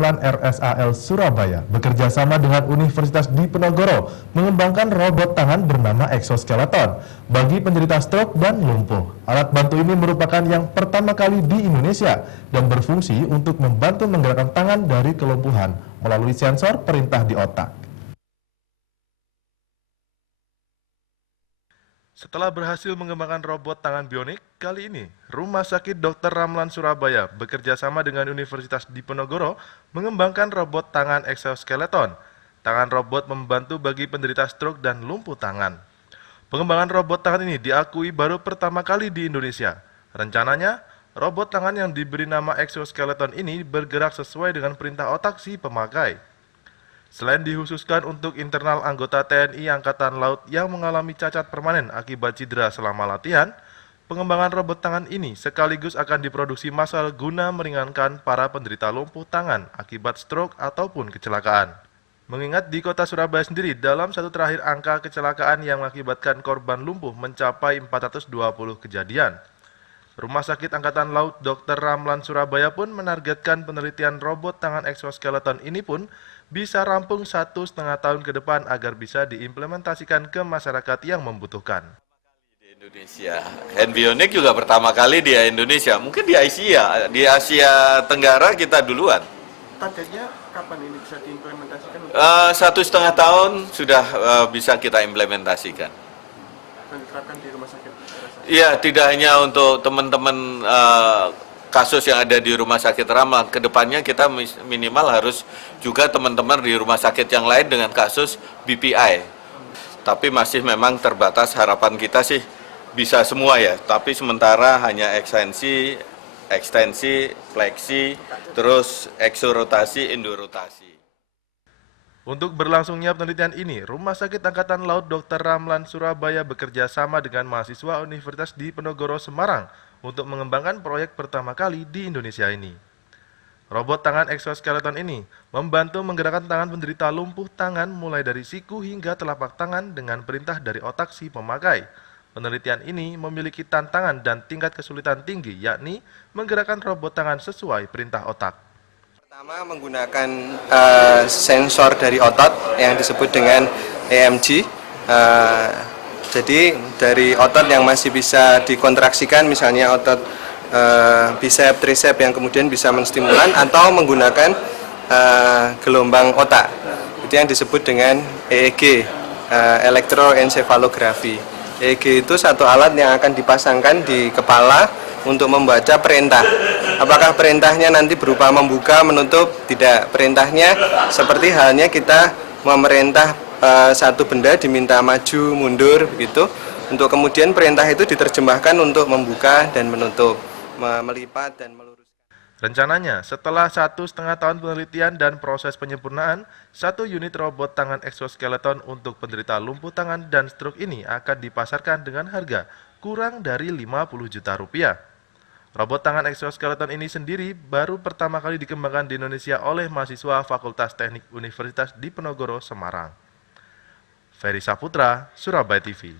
Ramlan RSAL Surabaya bekerja sama dengan Universitas Diponegoro mengembangkan robot tangan bernama exoskeleton bagi penderita stroke dan lumpuh. Alat bantu ini merupakan yang pertama kali di Indonesia dan berfungsi untuk membantu menggerakkan tangan dari kelumpuhan melalui sensor perintah di otak. Setelah berhasil mengembangkan robot tangan bionik, kali ini Rumah Sakit Dr. Ramlan Surabaya bekerja sama dengan Universitas Diponegoro mengembangkan robot tangan exoskeleton. Tangan robot membantu bagi penderita stroke dan lumpuh tangan. Pengembangan robot tangan ini diakui baru pertama kali di Indonesia. Rencananya, robot tangan yang diberi nama exoskeleton ini bergerak sesuai dengan perintah otak si pemakai. Selain dikhususkan untuk internal anggota TNI Angkatan Laut yang mengalami cacat permanen akibat cedera selama latihan, pengembangan robot tangan ini sekaligus akan diproduksi massal guna meringankan para penderita lumpuh tangan akibat stroke ataupun kecelakaan. Mengingat di kota Surabaya sendiri, dalam satu terakhir angka kecelakaan yang mengakibatkan korban lumpuh mencapai 420 kejadian. Rumah Sakit Angkatan Laut Dr. Ramlan Surabaya pun menargetkan penelitian robot tangan exoskeleton ini pun bisa rampung 1,5 tahun ke depan agar bisa diimplementasikan ke masyarakat yang membutuhkan. Di Indonesia, hand bionic juga pertama kali di Indonesia, mungkin di Asia Tenggara kita duluan. Targetnya kapan ini bisa diimplementasikan? 1,5 tahun sudah bisa kita implementasikan. Dan diterapkan di rumah sakit? Iya, tidak hanya untuk teman-teman kasus yang ada di Rumah Sakit Ramlan, kedepannya kita minimal harus juga teman-teman di rumah sakit yang lain dengan kasus BPI. Tapi masih memang terbatas, harapan kita sih bisa semua ya, tapi sementara hanya ekstensi, fleksi, terus eksorotasi, endorotasi. Untuk berlangsungnya penelitian ini, Rumah Sakit Angkatan Laut Dr. Ramlan Surabaya bekerja sama dengan mahasiswa Universitas Diponegoro Semarang untuk mengembangkan proyek pertama kali di Indonesia ini. Robot tangan exoskeleton ini membantu menggerakkan tangan penderita lumpuh tangan mulai dari siku hingga telapak tangan dengan perintah dari otak si pemakai. Penelitian ini memiliki tantangan dan tingkat kesulitan tinggi, yakni menggerakkan robot tangan sesuai perintah otak. Pertama menggunakan sensor dari otot yang disebut dengan EMG. Jadi dari otot yang masih bisa dikontraksikan, misalnya otot bicep, tricep yang kemudian bisa menstimulan, atau menggunakan gelombang otak. Itu yang disebut dengan EEG, elektroencephalografi. EEG itu satu alat yang akan dipasangkan di kepala untuk membaca perintah. Apakah perintahnya nanti berupa membuka, menutup? Tidak. Perintahnya seperti halnya kita memerintah satu benda diminta maju, mundur, begitu. Untuk kemudian perintah itu diterjemahkan untuk membuka dan menutup, melipat dan meluruskan. Rencananya, setelah 1,5 tahun penelitian dan proses penyempurnaan, 1 unit robot tangan exoskeleton untuk penderita lumpuh tangan dan stroke ini akan dipasarkan dengan harga kurang dari 50 juta rupiah. Robot tangan exoskeleton ini sendiri baru pertama kali dikembangkan di Indonesia oleh mahasiswa Fakultas Teknik Universitas Diponegoro Semarang. Ferry Saputra, Surabaya TV.